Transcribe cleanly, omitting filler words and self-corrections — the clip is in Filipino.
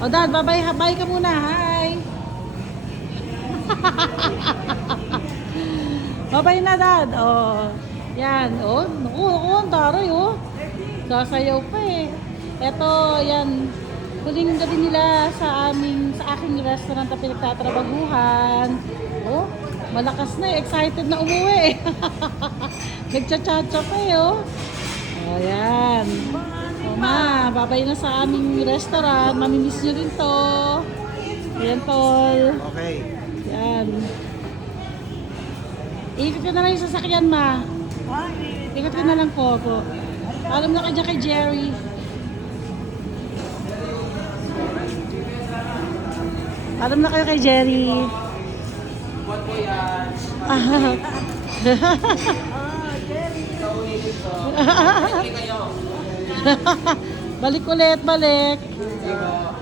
O Dad, bye ka muna. Hi. Bye na Dad. Oh. Yan. Oh, naku, ang taray oh. Sasayaw pa eh. Eto, yan. Huling gabi nila sa aking restaurant na pinagtatrabahuhan. Oh, malakas na eh. Excited na umuwi. Nagcha-cha-cha pa eh oh. Oh, yan. O ma, babay na sa aming restaurant. Mamimiss nyo rin to. Ayan, tol. Okay. Yan. Ikot ko na lang yung sasakyan, ma. Ikot ko na lang po. Paalam na ka dyan kay Jerry. Paalam na kayo kay Jerry. Buwan po yan. Jerry. Balik kayo. Balik ulit, balik. Sige po.